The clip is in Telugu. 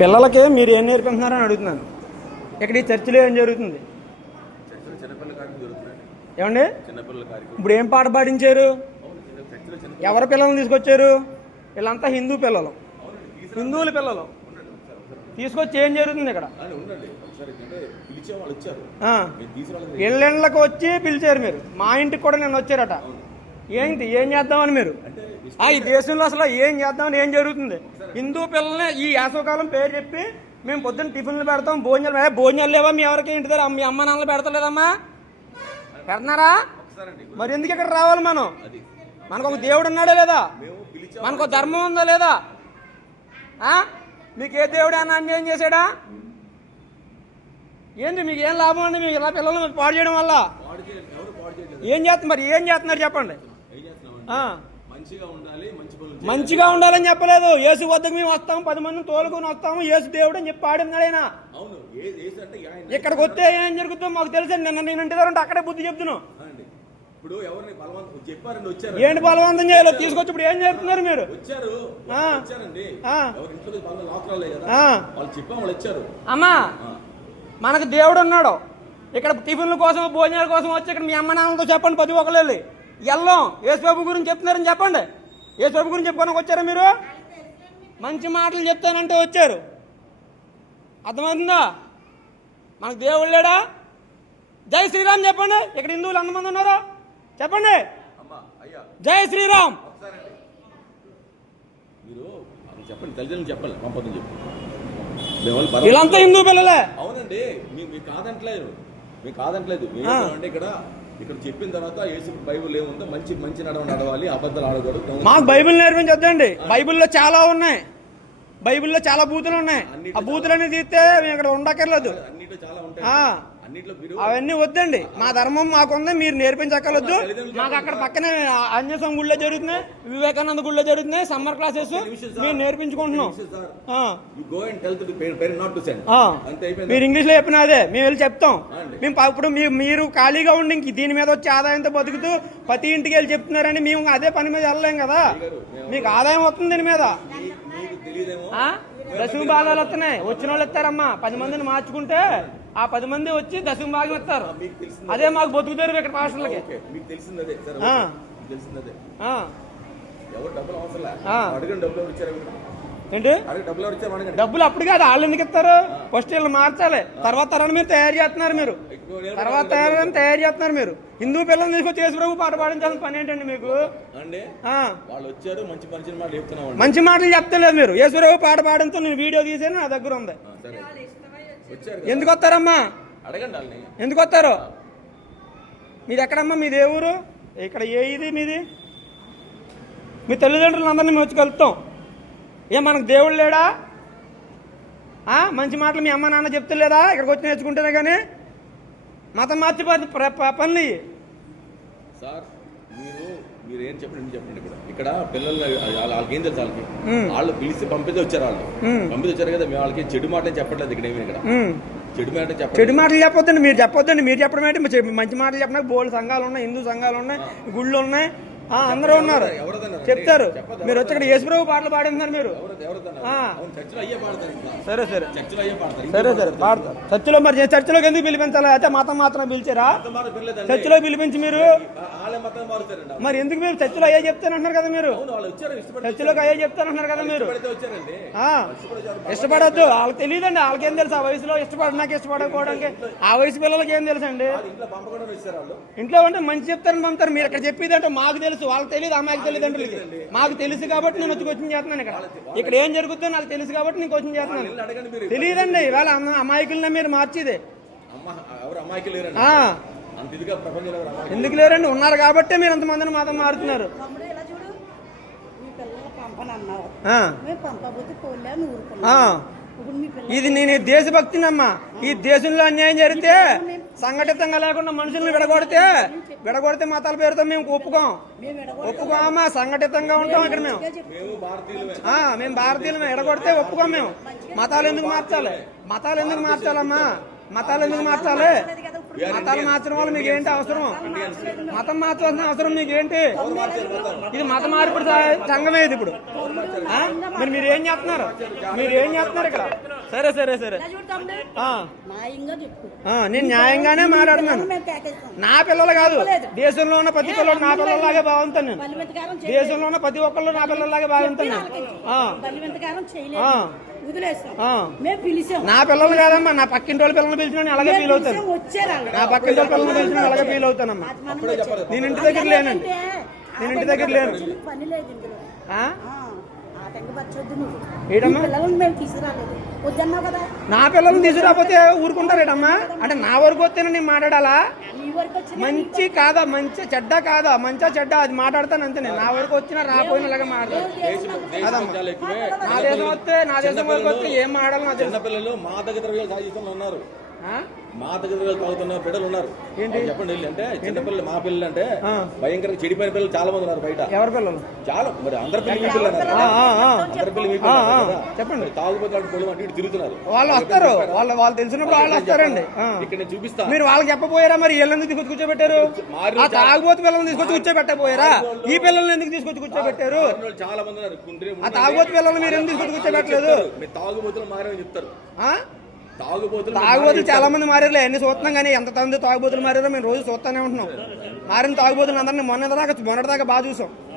పిల్లలకి మీరు ఏం నేర్పిస్తున్నారని అడుగుతున్నాను ఇక్కడ ఈ చర్చిలో ఏం జరుగుతుంది ఏమండి ఇప్పుడు ఏం పాట పాటించారు ఎవరి పిల్లల్ని తీసుకొచ్చారు వీళ్ళంతా హిందూ పిల్లలు హిందువుల పిల్లలు తీసుకొచ్చి ఏం జరుగుతుంది ఇక్కడ వీళ్ళకి వచ్చి పిలిచారు మీరు మా ఇంటికి కూడా నేను వచ్చారట ఏంటి ఏం చేద్దామని మీరు ఆ ఈ దేశంలో అసలు ఏం చేద్దామని ఏం జరుగుతుంది హిందూ పిల్లల్ని ఈ యాసవకాలం పేరు చెప్పి మేము పొద్దున్న టిఫిన్లు పెడతాం భోజనాలు ఏ భోజనాలు లేవా మీ ఎవరికి ఇంటి దగ్గర మీ అమ్మ నాన్నలు పెడతలేదమ్మా పెడతారా మరి ఎందుకు ఇక్కడ రావాలి మనం మనకు ఒక దేవుడు ఉన్నాడా లేదా మనకు ధర్మం ఉందా లేదా మీకు ఏ దేవుడు అన్న అన్యాయం చేశాడా ఏంటి మీకు ఏం లాభం అండి మీకు ఇలా పిల్లల్ని పాడు చేయడం వల్ల ఏం చేస్తున్నారు మరి ఏం చేస్తున్నారు చెప్పండి మంచిగా ఉండాలని చెప్పలేదు యేసు వద్దకు మేము వస్తాము పది మందిని తోలుకొని వస్తాము యేసు దేవుడు అని చెప్పి పాడినాడు ఆయన ఇక్కడికి వస్తే ఏం జరుగుతుందో మాకు తెలుసు నిన్న నేను అంటే అక్కడే బుద్ధి చెప్తున్నాను ఇప్పుడు ఎవరిని బలవంతం చెప్పారండి వచ్చారు ఏంటి బలవంతం చేయాలి తీసుకొచ్చి ఇప్పుడు ఏం చెప్తున్నారు మీరు వచ్చారు వచ్చారండి ఎవరి ఇంట్లో కదా వాళ్ళు వాళ్ళు వచ్చారు అమ్మా మనకు దేవుడు ఉన్నాడు ఇక్కడ టిఫిన్ల కోసం భోజనాల కోసం వచ్చి ఇక్కడ మీ అమ్మ నాన్నతో చెప్పండి పది ఒకళ్ళు ఎల్లం యేసుబాబు గురించి చెప్తున్నారని చెప్పండి యేసుబాబు గురించి చెప్పుకోవడానికి వచ్చారా మీరు మంచి మాటలు చెప్తానంటే వచ్చారు అర్థమవుతుందా మనకు దేవుడు లేడా జై శ్రీరామ్ చెప్పండి ఇక్కడ హిందువులు అంతమంది ఉన్నారా చెప్పండి జై శ్రీరామ్ మీరు చెప్పండి తల్లిదండ్రులు చెప్పాలి పంపదని చెప్పి హిందూ పిల్లలే అవునండి మీకు కాదంటలేదు మీకు కాదంటలేదు అంటే ఇక్కడ ఇక్కడ చెప్పిన తర్వాత యేసు బైబుల్ ఏముందో మంచి మంచి నడవ నడవాలి అబద్ధాలు ఆడకూడదు మాకు బైబుల్ నేర్పించొద్దండి బైబుల్లో చాలా ఉన్నాయి బైబుల్లో చాలా బూతులు ఉన్నాయి ఆ బూతులన్నీ తీస్తే మేము ఇక్కడ ఉండక్కర్లేదు అన్నిటి చాలా ఉంటాయి అవన్నీ వద్దండి మా ధర్మం మాకుంది మీరు నేర్పించక్కర్లేదు మాకు అక్కడ పక్కనే ఆంజనేయం గుళ్ళో జరుగుతున్నాయి వివేకానంద గుళ్ళో జరుగుతున్నాయి సమ్మర్ క్లాసెస్ మేము నేర్పించుకుంటున్నాం మీరు ఇంగ్లీష్లో చెప్పిన అదే మేము వెళ్ళి చెప్తాం మేము ఇప్పుడు మీరు ఖాళీగా ఉండి ఇంక దీని మీద వచ్చి ఆదాయంతో బతుకుతూ ప్రతి ఇంటికి వెళ్ళి చెప్తున్నారని మేము అదే పని మీద వెళ్ళలేం కదా మీకు ఆదాయం వస్తుంది దీని మీద దశమి బాధాలు వస్తున్నాయి వచ్చిన వాళ్ళు ఇస్తారమ్మా పది మందిని మార్చుకుంటే ఆ పది మంది వచ్చి దశం భాగం ఇస్తారు అదే మాకు బతుకుతారు ఇక్కడ పాస్టర్లకి తెలిసిందే ఎవరు డబ్బులు అవసరం డబ్బులు ఇచ్చారు ఏంటి డబ్బులు అప్పుడు కాదు వాళ్ళు ఎందుకు ఇస్తారు ఫస్ట్ వీళ్ళు మార్చాలి తర్వాత తరాన్ని మీరు తయారు చేస్తున్నారు మీరు తర్వాత తయారు తయారు చేస్తున్నారు మీరు హిందూ పిల్లల్ని తీసుకొచ్చి చేసి ప్రభు పాట పాడించాల్సిన పని ఏంటండి మీకు మంచి మాటలు చెప్తలేదు మీరు యేసురావు ప్రభు పాట పాడంతో నేను వీడియో తీసాను నా దగ్గర ఉంది ఎందుకు వస్తారమ్మా ఎందుకు వస్తారు మీరు ఎక్కడమ్మా మీది ఏ ఊరు ఇక్కడ ఏ ఇది మీది మీ తల్లిదండ్రులందరినీ మేము వచ్చి కలుపుతాం ఏ మనకు దేవుడు లేడా మంచి మాటలు మీ అమ్మ నాన్న చెప్తలేదా ఇక్కడికి వచ్చి నేర్చుకుంటేనే కానీ మతం మార్చిపోతుంది పని సార్ మీరు మీరు ఏం చెప్పండి చెప్పండి ఇక్కడ ఇక్కడ పిల్లలు వాళ్ళకి ఏం తెలుసు వాళ్ళకి వాళ్ళు పిలిచి పంపితే వచ్చారు వాళ్ళు పంపితే వచ్చారు కదా వాళ్ళకి చెడు మాటలు చెప్పట్లేదు ఇక్కడ ఏమి ఇక్కడ చెడు మాట చెడు మాటలు చెప్పొద్దండి మీరు చెప్పొద్దండి మీరు చెప్పడం ఏంటి మంచి మాటలు చెప్పడానికి బోల్డ్ సంఘాలు ఉన్నాయి హిందూ సంఘాలు ఉన్నాయి గుళ్ళు ఉన్నాయి అందరూ ఉన్నారు చెప్తారు మీరు వచ్చి ఇక్కడ యేసుప్రభు పాటలు పాడిందని మీరు సరే సరే సరే సరే చర్చిలో మరి చర్చిలోకి ఎందుకు పిలిపించాలి అయితే మతం మాత్రం పిలిచారా చర్చిలో పిలిపించి మీరు మరి ఎందుకు మీరు చర్చిలో అయ్యా చెప్తానంటున్నారు కదా మీరు చర్చిలోకి అయ్యా చెప్తానంటున్నారు కదా మీరు ఇష్టపడద్దు వాళ్ళకి తెలియదండి వాళ్ళకి తెలుసు ఆ వయసులో ఇష్టపడ నాకు ఇష్టపడకపోవడానికి ఆ వయసు పిల్లలకి ఏం అండి ఇంట్లో అంటే మంచి చెప్తారని పంపుతారు మీరు ఇక్కడ చెప్పేది అంటే మాకు తెలుసు తెలుసు వాళ్ళకి తెలియదు అమ్మాయికి తల్లిదండ్రులకి మాకు తెలుసు కాబట్టి నేను వచ్చి చేస్తున్నాను ఇక్కడ ఇక్కడ ఏం జరుగుతుందో నాకు తెలుసు కాబట్టి నేను కోచింగ్ చేస్తున్నాను తెలియదండి ఇవాళ అమాయకులనే మీరు మార్చేది ఎందుకు లేరండి ఉన్నారు కాబట్టే మీరు అంతమందిని మాత్రం మారుతున్నారు ఇది నేను దేశభక్తినమ్మా ఈ దేశంలో అన్యాయం జరిగితే సంఘటితంగా లేకుండా మనుషుల్ని విడగొడితే విడగొడితే మతాల పేరుతో మేము ఒప్పుకోం ఒప్పుకోమా సంఘటితంగా ఉంటాం ఇక్కడ మేము మేము భారతీయులు విడగొడితే ఒప్పుకోం మేము మతాలు ఎందుకు మార్చాలి మతాలు ఎందుకు మార్చాలమ్మా మతాలు ఎందుకు మార్చాలి మతాలు మార్చడం వల్ల మీకు ఏంటి అవసరం మతం మార్చాల్సిన అవసరం మీకు ఏంటి ఇది మత మార్పుడు సంఘమే ఇది ఇప్పుడు మరి మీరు ఏం చేస్తున్నారు మీరు ఏం చేస్తున్నారు ఇక్కడ సరే సరే సరే నేను న్యాయంగానే మాట్లాడుతున్నాను నా పిల్లలు కాదు దేశంలో ఉన్న ప్రతి పిల్లలు నా పిల్లలాగే బాగుంటాను నేను దేశంలో ఉన్న ప్రతి ఒక్కళ్ళు నా పిల్లలాగే బాగుంటాను నా పిల్లలు కాదమ్మా నా పక్కింటి వాళ్ళ పిల్లలు పిలిచిన అలాగే ఫీల్ అవుతాను నా పక్కింటి వాళ్ళ పిల్లలు పిలిచిన అలాగే ఫీల్ అవుతానమ్మా నేను ఇంటి దగ్గర లేను నేను ఇంటి దగ్గర లేను ఏడమ్మా నా పిల్లల్ని తీసుకురాకపోతే ఊరుకుంటారేటమ్మా అంటే నా వరకు వస్తేనే నేను మాట్లాడాలా మంచి కాదా మంచి చెడ్డ కాదా మంచా చెడ్డ అది మాట్లాడతాను అంతే నేను నా వరకు వచ్చినా రాపోయినా అలాగే మాట్లాడతాను నా దేశం వస్తే నా దేశం వరకు వస్తే ఏం మాట్లాడాలి నా పిల్లలు మా దగ్గర ఉన్నారు మా దగ్గర తాగుతున్న బిడ్డలు ఉన్నారు ఏంటి చెప్పండి వెళ్ళి అంటే చిన్నపిల్లలు మా పిల్లలు అంటే భయంకరంగా చెడిపోయిన పిల్లలు చాలా మంది ఉన్నారు బయట ఎవరి పిల్లలు చాలా మరి అందరి పిల్లలు మీ పిల్లలు అందరి పిల్లలు మీ పిల్లలు చెప్పండి తాగుపోతే పిల్లలు అంటే ఇటు తిరుగుతున్నారు వాళ్ళు వస్తారు వాళ్ళు వాళ్ళు తెలిసినప్పుడు వాళ్ళు వస్తారండి ఇక్కడ నేను చూపిస్తాను మీరు వాళ్ళకి చెప్పబోయారా మరి వీళ్ళని ఎందుకు తీసుకొచ్చి కూర్చోబెట్టారు తాగుబోతు పిల్లలు తీసుకొచ్చి కూర్చోబెట్టబోయారా ఈ పిల్లల్ని ఎందుకు తీసుకొచ్చి కూర్చోబెట్టారు చాలా మంది ఉన్నారు తాగుబోతు పిల్లలు మీరు ఎందుకు తీసుకొచ్చి కూర్చోబెట్టలేదు తాగుబోతులు మారని చెప్తారు తాగుబోతులు చాలా మంది మారారులే అన్ని చూస్తున్నాం కానీ ఎంత మంది తాగుబోతులు మారారో మేము రోజు చూస్తానే ఉంటున్నాం మారిన తాగుబోతులు అందరినీ మొన్న దాకా మొన్నటిదాకా బాగా చూసాం